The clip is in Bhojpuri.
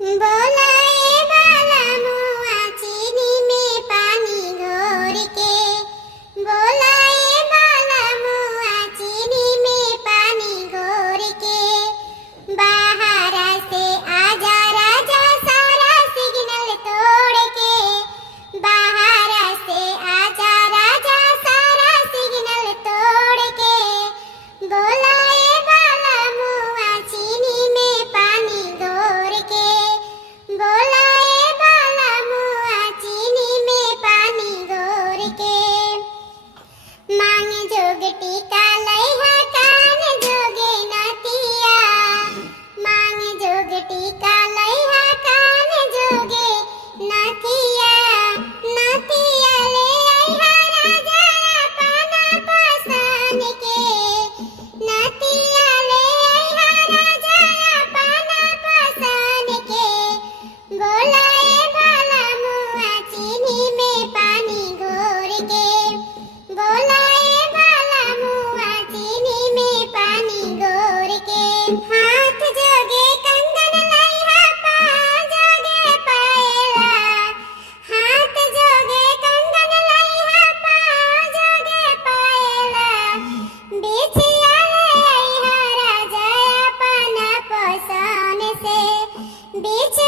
बोलाए बाला मुआ चीनी में पानी घोर के, बोलाए बाला मुआ चीनी में पानी घोर के। बाहर से आजा राजा सारा सिग्नल तोड़ के, बाहर से आजा राजा सारा सिग्नल तोड़ के। बोलाए बाला मुआ चीनी में पानी घोर के, बोलाए बाला मुआ चीनी में पानी घोर के। मांग जोग टीका लइहा कान जोगे नतिया, मांग जोग टीका लइहा कान जोगे नतिया। नतिया ले आइहा राजा पाना पसन के, नतिया ले आइहा राजा पाना पसन के। बोलाए बाला मुआ चीनी में पानी घोर के, बोलाए बाला मुआ चीनी में पानी घोर के। हाथ जोगे कंगन लइहा पाँव जोगे पायला, हाथ जोगे कंगन लइहा पाँव जोगे पायला। बिछिया ले आइहा राजा अपना पसन से, बिछ